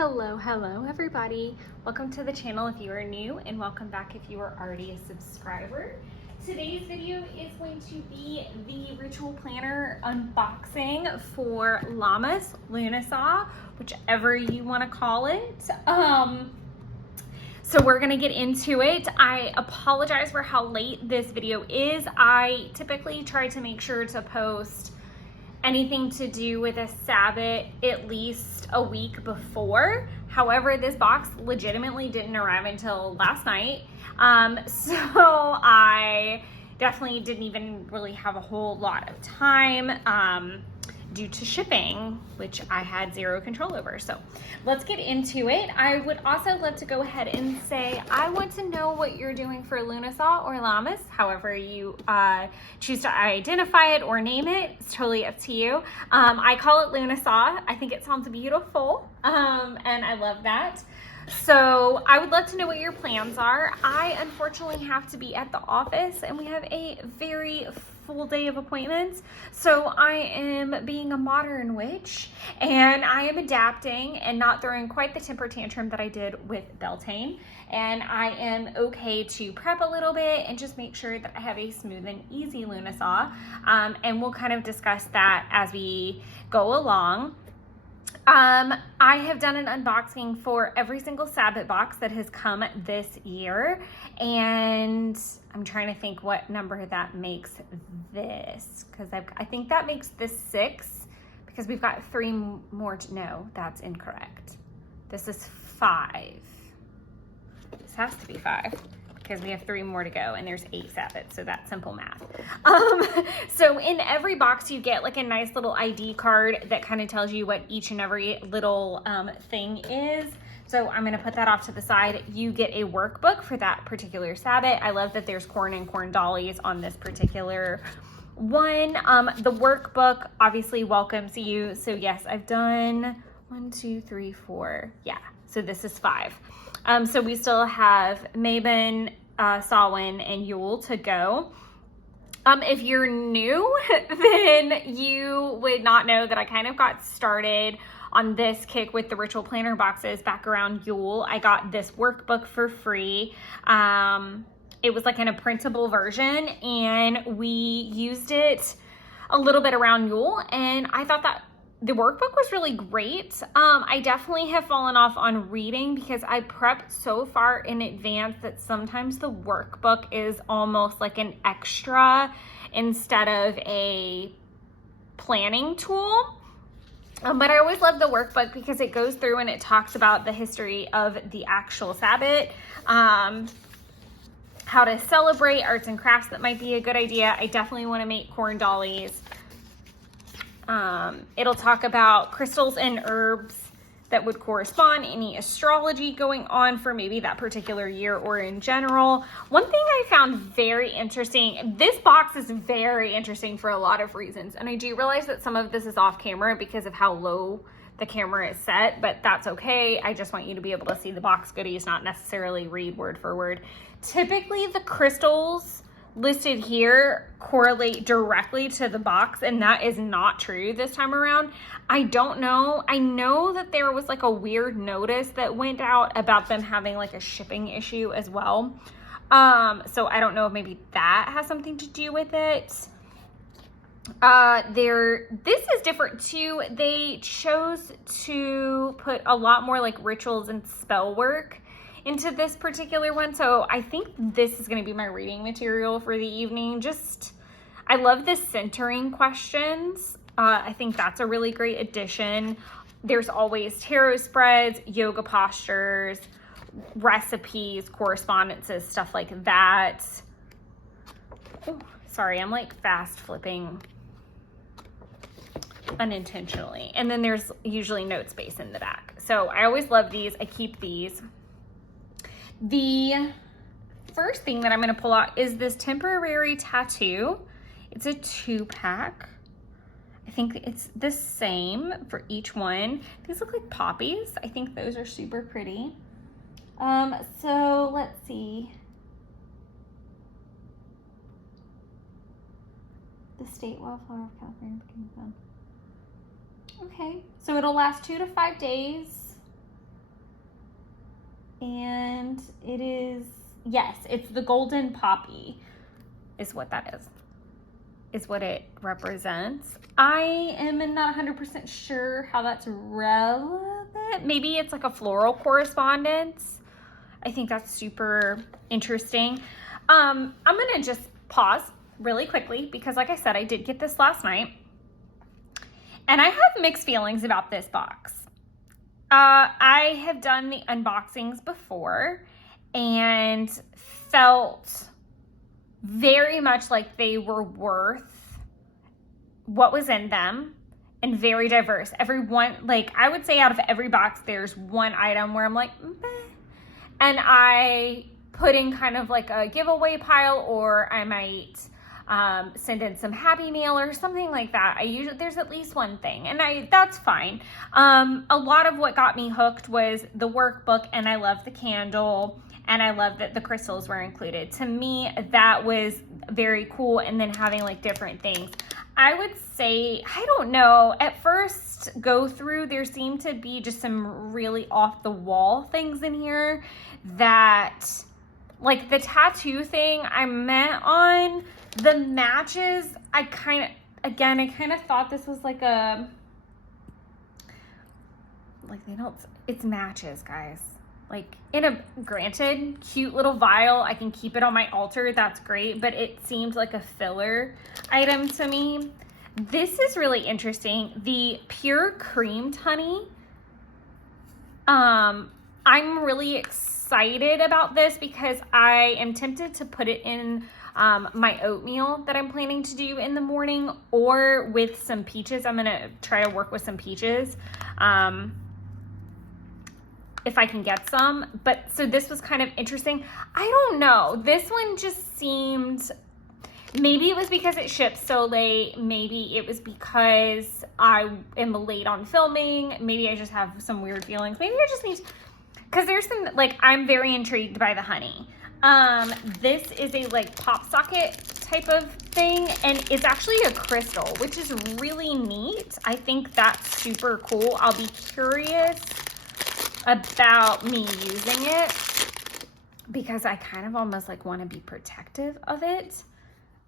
Hello everybody. Welcome to the channel if you are new, and welcome back if you are already a subscriber. Today's video is going to be the Writual planner unboxing for Lughnasadh, whichever you want to call it. So we're gonna get into it. I apologize for how late this video is. I typically try to make sure to post anything to do with a Sabbath at least a week before. However, this box legitimately didn't arrive until last night. So I definitely didn't even really have a whole lot of time due to shipping, which I had zero control over. So let's get into it. I would also love to go ahead and say, I want to know what you're doing for Lughnasadh or Lammas, however you choose to identify it or name it. It's totally up to you. I call it Lughnasadh. I think it sounds beautiful, and I love that. So I would love to know what your plans are. I unfortunately have to be at the office and we have a very full day of appointments. So I am being a modern witch and I am adapting and not throwing quite the temper tantrum that I did with Beltane. And I am okay to prep a little bit and just make sure that I have a smooth and easy Lughnasadh. And we'll kind of discuss that as we go along. I have done an unboxing for every single Sabbath box that has come this year, and I'm trying to think what number that makes this, because I think that makes this 6, because we've got 3 more no, that's incorrect. This is 5. This has to be 5. Because we have 3 more to go and there's 8 Sabbaths, so that's simple math. So in every box you get like a nice little ID card that kind of tells you what each and every little thing is. So I'm gonna put that off to the side. You get a workbook for that particular Sabbath. I love that there's corn and corn dollies on this particular one. The workbook obviously welcomes you. So yes, I've done 1, 2, 3, 4. Yeah, so this is 5. So we still have Mabon, Samhain, and Yule to go. If you're new, then you would not know that I kind of got started on this kick with the Writual planner boxes back around Yule. I got this workbook for free. It was like in a printable version, and we used it a little bit around Yule, and I thought that the workbook was really great. I definitely have fallen off on reading because I prep so far in advance that sometimes the workbook is almost like an extra instead of a planning tool. But I always love the workbook because it goes through and it talks about the history of the actual Sabbath, how to celebrate arts and crafts that might be a good idea. I definitely want to make corn dollies. It'll talk about crystals and herbs that would correspond, any astrology going on for maybe that particular year or in general. One thing I found very interesting, this box is very interesting for a lot of reasons, and I do realize that some of this is off camera because of how low the camera is set, but that's okay. I just want you to be able to see the box goodies, not necessarily read word for word. Typically the crystals listed here correlate directly to the box, and that is not true this time around. I don't know. I know that there was like a weird notice that went out about them having like a shipping issue as well. So I don't know if maybe that has something to do with it. This is different too. They chose to put a lot more like rituals and spell work into this particular one. So I think this is going to be my reading material for the evening. I love the centering questions. I think that's a really great addition. There's always tarot spreads, yoga postures, recipes, correspondences, stuff like that. Oh, sorry, I'm like fast flipping unintentionally. And then there's usually note space in the back. So I always love these. I keep these. The first thing that I'm going to pull out is this temporary tattoo. It's a 2-pack. I think it's the same for each one. These look like poppies. I think those are super pretty. So let's see. The state wildflower of California. Okay, so it'll last 2 to 5 days. And it is, yes, it's the golden poppy is what that is what it represents. I am not 100% sure how that's relevant. Maybe it's like a floral correspondence. I think that's super interesting. I'm gonna just pause really quickly because like I said, I did get this last night and I have mixed feelings about this box. I have done the unboxings before and felt very much like they were worth what was in them and very diverse. Everyone, like I would say out of every box, there's one item where I'm like, meh. And I put in kind of like a giveaway pile, or I might send in some happy mail or something like that. There's at least one thing, and that's fine. A lot of what got me hooked was the workbook, and I love the candle, and I love that the crystals were included. To me, that was very cool. And then having like different things. I would say, I don't know, at first go through, there seemed to be just some really off the wall things in here that, like the tattoo thing I meant on. The matches, I kind of thought this was like it's matches, guys. Like granted, cute little vial, I can keep it on my altar, that's great, but it seemed like a filler item to me. This is really interesting. The pure creamed honey. I'm really excited about this because I am tempted to put it in my oatmeal that I'm planning to do in the morning, or with some peaches. I'm gonna try to work with some peaches if I can get some. But so this was kind of interesting. I don't know, this one just seemed, maybe it was because it shipped so late, maybe it was because I am late on filming, maybe I just have some weird feelings, maybe I just need, because there's some, like, I'm very intrigued by the honey. This is a like pop socket type of thing, and it's actually a crystal, which is really neat. I think that's super cool. I'll be curious about me using it because I kind of almost like want to be protective of it.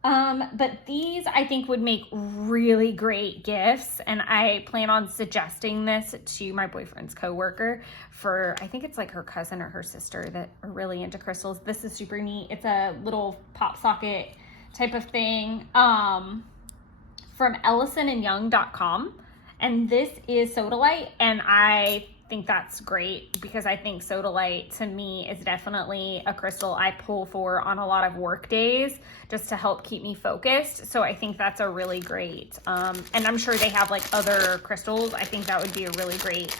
But these I think would make really great gifts, and I plan on suggesting this to my boyfriend's coworker for, I think it's like her cousin or her sister that are really into crystals. This is super neat. It's a little pop socket type of thing from ellisonandyoung.com, and this is sodalite, and I think that's great because I think sodalite to me is definitely a crystal I pull for on a lot of work days just to help keep me focused. So I think that's a really great, and I'm sure they have like other crystals. I think that would be a really great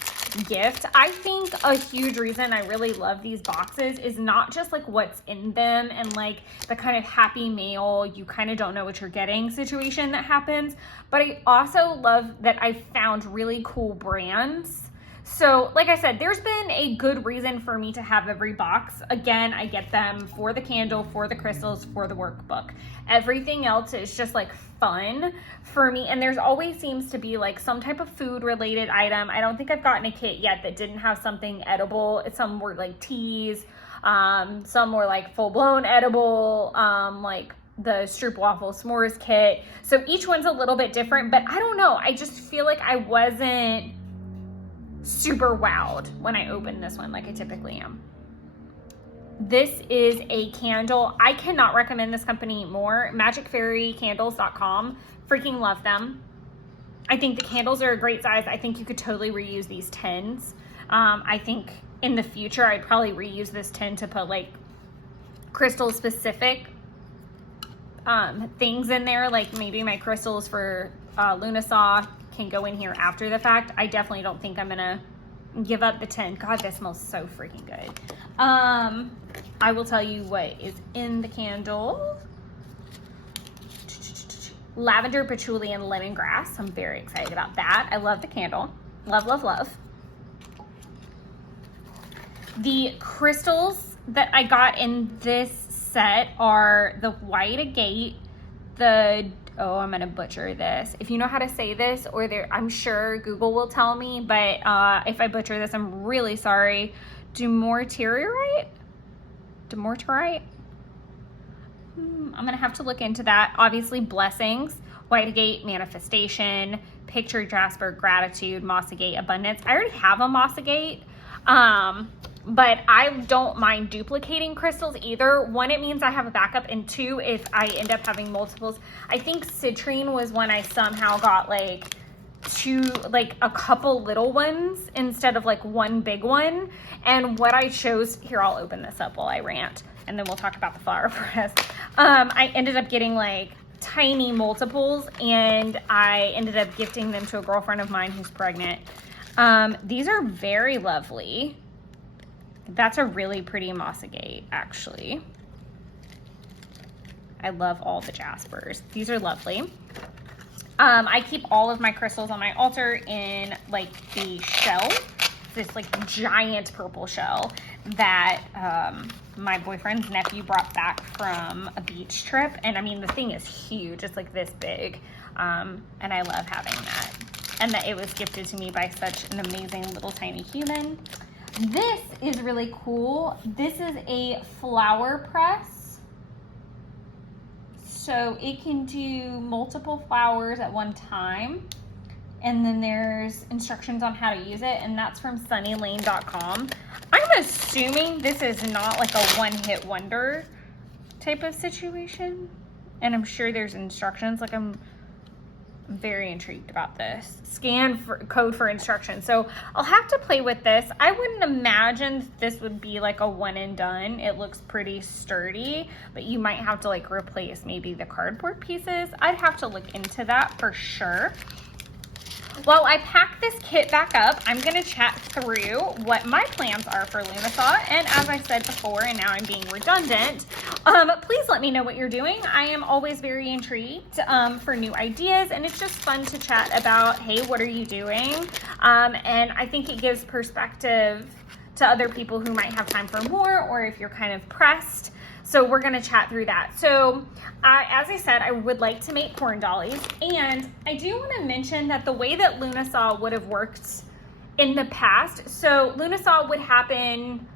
gift. I think a huge reason I really love these boxes is not just like what's in them and like the kind of happy mail, you kind of don't know what you're getting situation that happens, but I also love that I found really cool brands. So like I said, there's been a good reason for me to have every box. Again, I get them for the candle, for the crystals, for the workbook. Everything else is just like fun for me. And there's always seems to be like some type of food related item. I don't think I've gotten a kit yet that didn't have something edible. Some were like teas, some were like full blown edible, like the stroopwafel s'mores kit. So each one's a little bit different, but I don't know. I just feel like I wasn't super wowed when I opened this one like I typically am. This is a candle. I cannot recommend this company more. MagicFairyCandles.com. Freaking love them. I think the candles are a great size. I think you could totally reuse these tins. I think in the future I'd probably reuse this tin to put like crystal specific things in there, like maybe my crystals for Lughnasadh can go in here after the fact. I definitely don't think I'm gonna give up the tin. God, this smells so freaking good. I will tell you what is in the candle. Lavender, patchouli, and lemongrass. I'm very excited about that. I love the candle. Love, love, love. The crystals that I got in this set are the white agate, oh, I'm gonna butcher this. If you know how to say this, or I'm sure Google will tell me, but if I butcher this, I'm really sorry. Dumortierite? I'm gonna have to look into that. Obviously, blessings, Whitegate, manifestation, picture jasper, gratitude, mossagate, abundance. I already have a mossagate, but I don't mind duplicating crystals either. One, it means I have a backup, and two, if I end up having multiples. I think citrine was when I somehow got like a couple little ones instead of like one big one. And what I chose, here, I'll open this up while I rant, and then we'll talk about the flower press. I ended up getting like tiny multiples, and I ended up gifting them to a girlfriend of mine who's pregnant. These are very lovely. That's a really pretty mossagate, actually. I love all the jaspers. These are lovely. I keep all of my crystals on my altar in like the shell, this like giant purple shell that my boyfriend's nephew brought back from a beach trip. And I mean, the thing is huge. It's like this big. And I love having that. And that it was gifted to me by such an amazing little tiny human. This is really cool. This is a flower press. So it can do multiple flowers at one time. And then there's instructions on how to use it, and that's from sunnylane.com. I'm assuming this is not like a one-hit wonder type of situation. And I'm sure there's instructions. Like, I'm very intrigued about this. Scan for code for instructions. So I'll have to play with this. I wouldn't imagine this would be like a one and done. It looks pretty sturdy, but you might have to like replace maybe the cardboard pieces. I'd have to look into that for sure. While I pack this kit back up, I'm going to chat through what my plans are for Lughnasadh. And as I said before, and now I'm being redundant, please let me know what you're doing. I am always very intrigued for new ideas, and it's just fun to chat about, hey, what are you doing? And I think it gives perspective to other people who might have time for more, or if you're kind of pressed. So we're going to chat through that. So as I said, I would like to make corn dollies. And I do want to mention that the way that Lughnasadh would have worked in the past, so Lughnasadh would happen,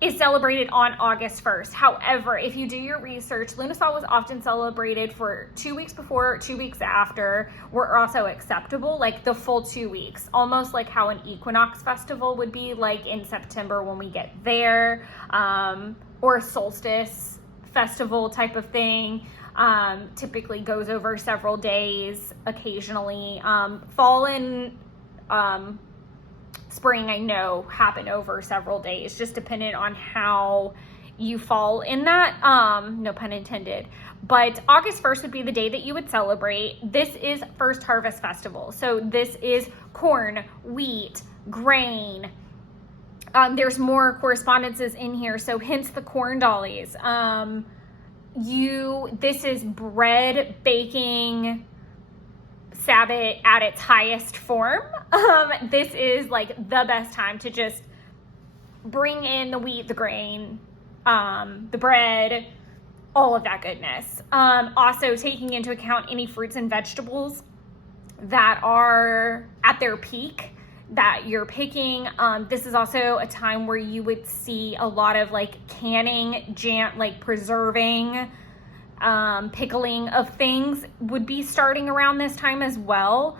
is celebrated on August 1st. However, if you do your research, Lughnasadh was often celebrated for 2 weeks before, 2 weeks after, were also acceptable, like the full 2 weeks, almost like how an equinox festival would be like in September when we get there. Or a solstice festival type of thing. Typically goes over several days, occasionally. Fall and spring, I know, happen over several days, just dependent on how you fall in that. No pun intended. But August 1st would be the day that you would celebrate. This is First Harvest Festival. So this is corn, wheat, grain. There's more correspondences in here, so hence the corn dollies. This is bread baking Sabbath at its highest form. This is like the best time to just bring in the wheat, the grain, the bread, all of that goodness. Also taking into account any fruits and vegetables that are at their peak that you're picking. This is also a time where you would see a lot of like canning, like preserving, pickling of things would be starting around this time as well,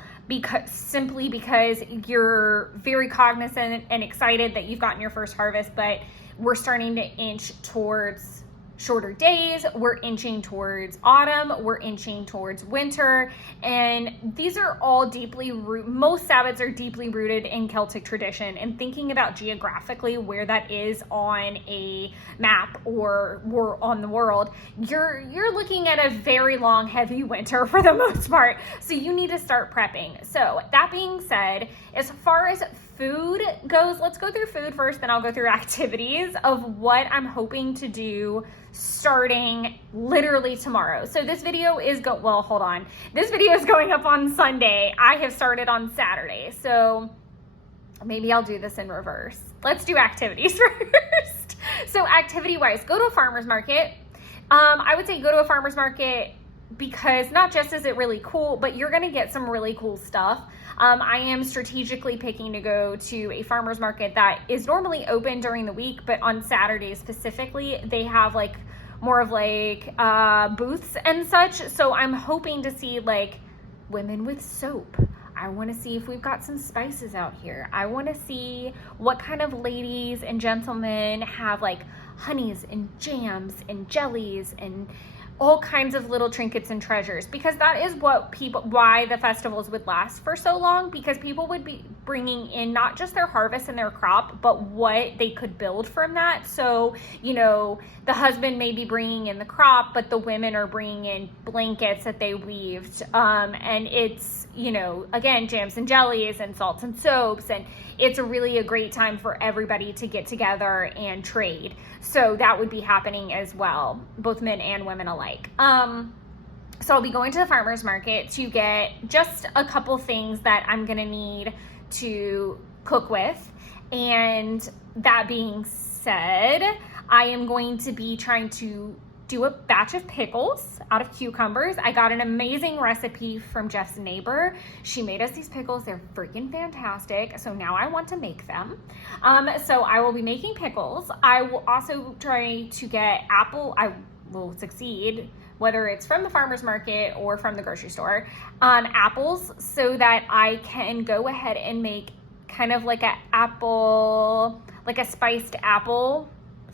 simply because you're very cognizant and excited that you've gotten your first harvest, but we're starting to inch towards shorter days, we're inching towards autumn, we're inching towards winter, and these are all most Sabbats are deeply rooted in Celtic tradition, and thinking about geographically where that is on a map or on the world, you're looking at a very long, heavy winter for the most part, so you need to start prepping. So that being said, as far as food goes, let's go through food first, then I'll go through activities of what I'm hoping to do starting literally tomorrow. So this video is This video is going up on Sunday. I have started on Saturday, so maybe I'll do this in reverse. Let's do activities first. So activity wise, go to a farmer's market. I would say go to a farmer's market because not just is it really cool, but you're gonna get some really cool stuff. I am strategically picking to go to a farmer's market that is normally open during the week, but on Saturdays specifically, they have like more of like booths and such. So I'm hoping to see like women with soap. I want to see if we've got some spices out here. I want to see what kind of ladies and gentlemen have like honeys and jams and jellies and all kinds of little trinkets and treasures, because that is why the festivals would last for so long, because people would be bringing in not just their harvest and their crop, but what they could build from that. So, you know, the husband may be bringing in the crop, but the women are bringing in blankets that they weaved. And it's, you know, again, jams and jellies and salts and soaps, and it's really a great time for everybody to get together and trade. So that would be happening as well, both men and women alike. So I'll be going to the farmer's market to get just a couple things that I'm gonna need to cook with. And that being said, I am going to be trying to do a batch of pickles out of cucumbers. I got an amazing recipe from Jeff's neighbor. She made us these pickles. They're freaking fantastic. So now I want to make them. So I will be making pickles. I will also try to get apple. I will succeed, whether it's from the farmer's market or from the grocery store, apples, so that I can go ahead and make kind of like a spiced apple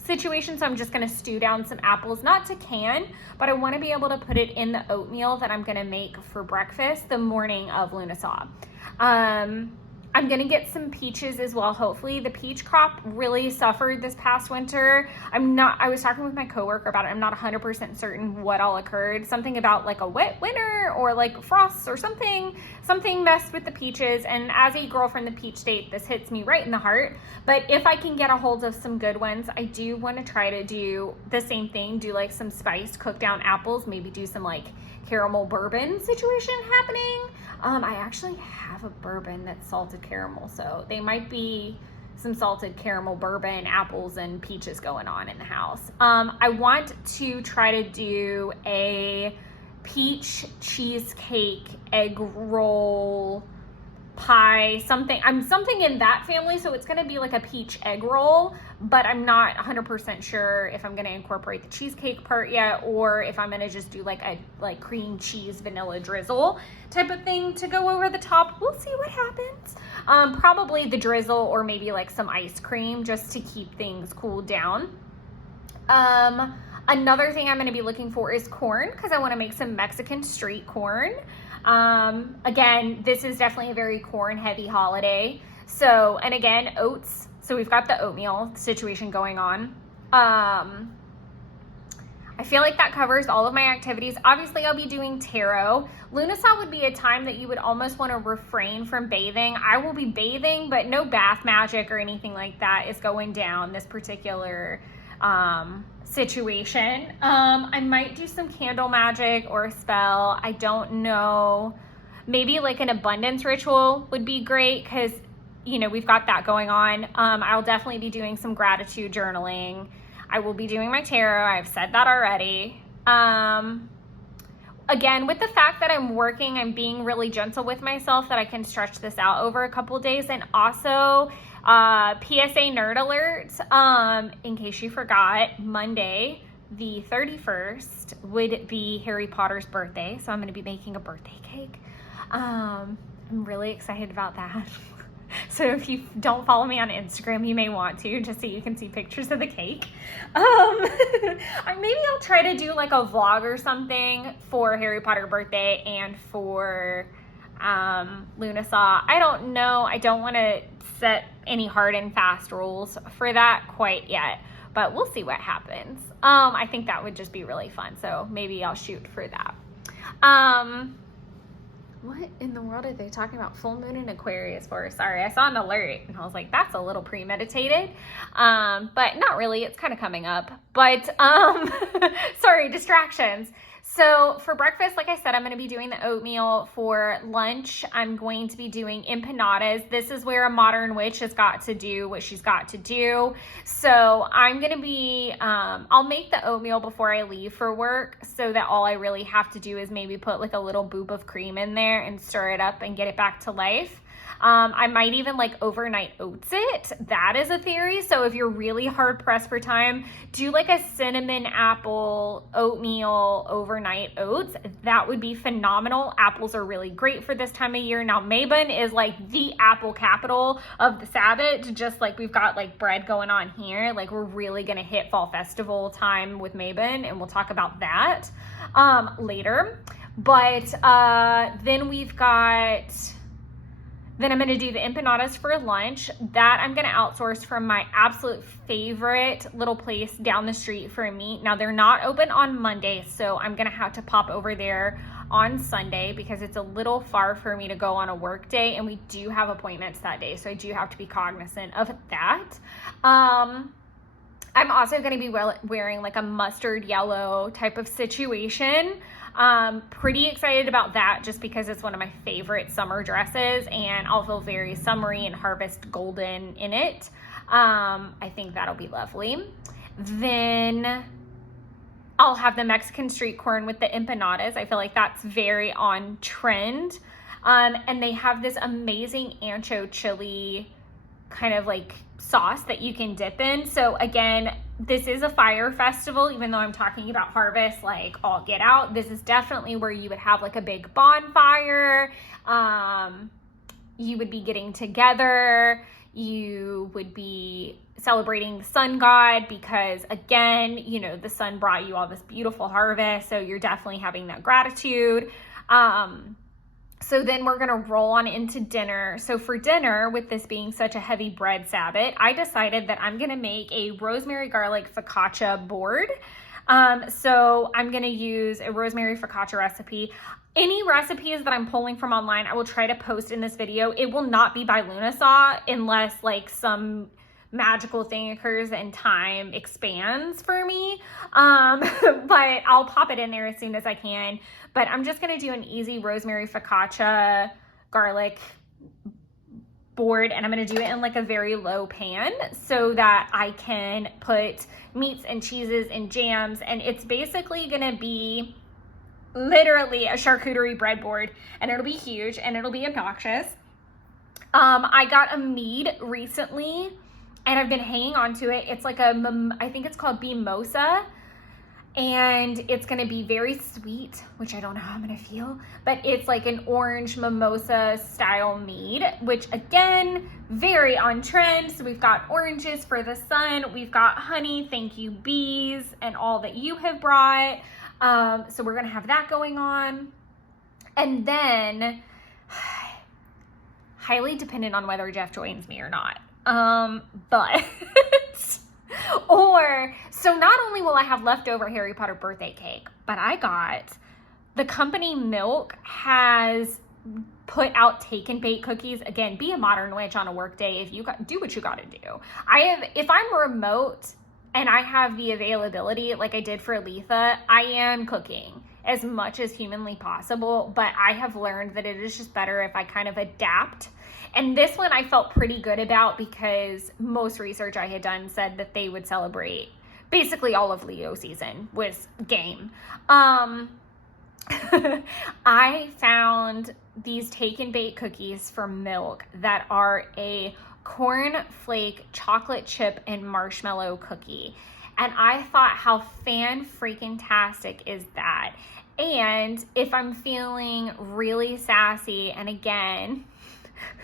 situation. So I'm just going to stew down some apples, not to can, but I want to be able to put it in the oatmeal that I'm going to make for breakfast the morning of Lughnasadh. I'm going to get some peaches as well. Hopefully the peach crop really suffered this past winter. I was talking with my coworker about it. I'm not 100% certain what all occurred. Something about like a wet winter or like frosts or something messed with the peaches. And as a girl from the peach state, this hits me right in the heart. But if I can get a hold of some good ones, I do want to try to do the same thing, do like some spiced cooked down apples, maybe do some like caramel bourbon situation happening. I actually have a bourbon that's salted caramel, so they might be some salted caramel bourbon, apples, and peaches going on in the house. I want to try to do a peach cheesecake egg roll pie, something in that family. So it's going to be like a peach egg roll, but I'm not 100% sure if I'm going to incorporate the cheesecake part yet, or if I'm going to just do like a cream cheese vanilla drizzle type of thing to go over the top. We'll see what happens. Probably the drizzle, or maybe like some ice cream just to keep things cooled down. Another thing I'm going to be looking for is corn, because I want to make some Mexican street corn. Again, this is definitely a very corn heavy holiday. So, and again, oats. So we've got the oatmeal situation going on. I feel like that covers all of my activities. Obviously, I'll be doing tarot. Lughnasadh would be a time that you would almost want to refrain from bathing. I will be bathing, but no bath magic or anything like that is going down this particular situation. I might do some candle magic or a spell. I don't know. Maybe like an abundance ritual would be great, because, you know, we've got that going on. I'll definitely be doing some gratitude journaling. I will be doing my tarot. I've said that already. Again, with the fact that I'm working, I'm being really gentle with myself that I can stretch this out over a couple of days. And also, PSA nerd alert, in case you forgot, Monday the 31st would be Harry Potter's birthday, so I'm going to be making a birthday cake. I'm really excited about that. So if you don't follow me on Instagram, you may want to, just so you can see pictures of the cake. Maybe I'll try to do like a vlog or something for Harry Potter birthday and for Lughnasadh. I don't know. I don't want to set any hard and fast rules for that quite yet, but we'll see what happens. I think that would just be really fun, so maybe I'll shoot for that. What in the world are they talking about full moon in Aquarius for? Sorry, I saw an alert and I was like, that's a little premeditated, but not really. It's kind of coming up, but sorry, distractions. So for breakfast, like I said, I'm going to be doing the oatmeal. For lunch, I'm going to be doing empanadas. This is where a modern witch has got to do what she's got to do. So I'm going to be, I'll make the oatmeal before I leave for work so that all I really have to do is maybe put like a little boop of cream in there and stir it up and get it back to life. I might even like overnight oats it. That is a theory. So if you're really hard pressed for time, do like a cinnamon apple oatmeal overnight oats. That would be phenomenal. Apples are really great for this time of year. Now, Mabon is like the apple capital of the Sabbath. Just like we've got like bread going on here. Like we're really going to hit fall festival time with Mabon, and we'll talk about that later. But then I'm going to do the empanadas for lunch. That I'm going to outsource from my absolute favorite little place down the street for me. Now, they're not open on Monday, so I'm going to have to pop over there on Sunday because it's a little far for me to go on a work day, and we do have appointments that day, so I do have to be cognizant of that. I'm also going to be wearing like a mustard yellow type of situation. Pretty excited about that just because it's one of my favorite summer dresses, and I'll feel very summery and harvest golden in it. I think that'll be lovely. Then I'll have the Mexican street corn with the empanadas. I feel like that's very on trend. And they have this amazing ancho chili kind of like sauce that you can dip in. So again, this is a fire festival, even though I'm talking about harvest, like all get out. This is definitely where you would have like a big bonfire. You would be getting together. You would be celebrating the sun god because again, you know, the sun brought you all this beautiful harvest. So you're definitely having that gratitude. So then we're going to roll on into dinner. So for dinner, with this being such a heavy bread Sabbath, I decided that I'm going to make a rosemary garlic focaccia board. So I'm going to use a rosemary focaccia recipe. Any recipes that I'm pulling from online, I will try to post in this video. It will not be by Lughnasadh unless like some magical thing occurs and time expands for me. But I'll pop it in there as soon as I can. But I'm just going to do an easy rosemary focaccia garlic board, and I'm going to do it in like a very low pan so that I can put meats and cheeses and jams, and it's basically going to be literally a charcuterie breadboard, and it'll be huge and it'll be obnoxious. I got a mead recently and I've been hanging on to it. It's like I think it's called Mimosa, and it's going to be very sweet, which I don't know how I'm going to feel, but it's like an orange mimosa style mead, which again, very on trend. So we've got oranges for the sun. We've got honey, thank you bees, and all that you have brought. So we're going to have that going on. And then highly dependent on whether Jeff joins me or not. So not only will I have leftover Harry Potter birthday cake, but the company Milk has put out take and bake cookies. Again, be a modern witch on a work day. If you do what you got to do. If I'm remote and I have the availability like I did for Aletha, I am cooking as much as humanly possible, but I have learned that it is just better if I kind of adapt. And this one I felt pretty good about because most research I had done said that they would celebrate basically all of Leo season was game. I found these take and bake cookies from Milk that are a cornflake chocolate chip and marshmallow cookie. And I thought, how fan-freaking-tastic is that? And if I'm feeling really sassy, and again,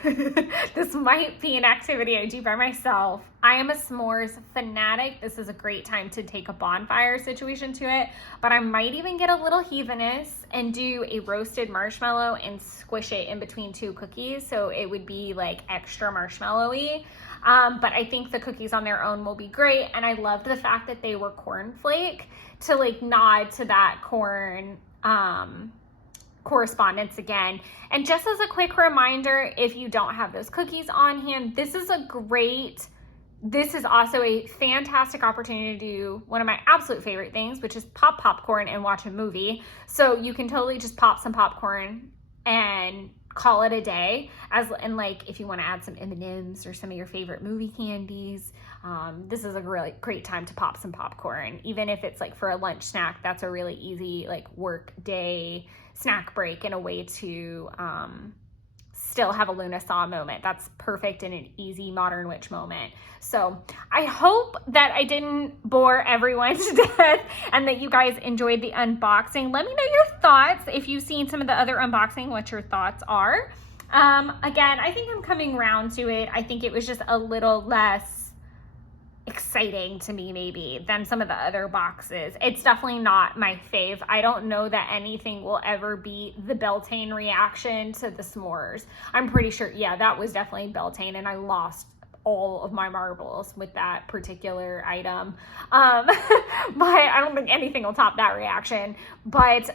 this might be an activity I do by myself. I am a s'mores fanatic. This is a great time to take a bonfire situation to it, but I might even get a little heathenous and do a roasted marshmallow and squish it in between two cookies so it would be like extra marshmallowy. But I think the cookies on their own will be great, and I loved the fact that they were cornflake to like nod to that corn correspondence again. And just as a quick reminder, if you don't have those cookies on hand, this is a great this is also a fantastic opportunity to do one of my absolute favorite things, which is pop popcorn and watch a movie. So you can totally just pop some popcorn and call it a day. And like if you want to add some M&Ms or some of your favorite movie candies, this is a really great time to pop some popcorn. Even if it's like for a lunch snack, that's a really easy like work day snack break and a way to still have a Lughnasadh moment. That's perfect in an easy modern witch moment. So I hope that I didn't bore everyone to death and that you guys enjoyed the unboxing. Let me know your thoughts. If you've seen some of the other unboxing, what your thoughts are. Again, I think I'm coming around to it. I think it was just a little less exciting to me maybe than some of the other boxes. It's definitely not my fave. I don't know that anything will ever beat the Beltane reaction to the s'mores. I'm pretty sure, yeah, that was definitely Beltane, and I lost all of my marbles with that particular item. But I don't think anything will top that reaction. But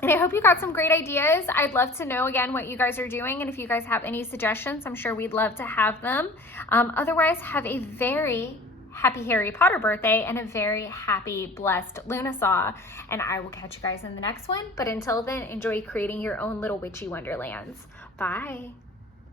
and I hope you got some great ideas. I'd love to know again what you guys are doing, and if you guys have any suggestions, I'm sure we'd love to have them. Otherwise, have a very happy Harry Potter birthday and a very happy, blessed Lughnasadh. And I will catch you guys in the next one. But until then, enjoy creating your own little witchy wonderlands. Bye.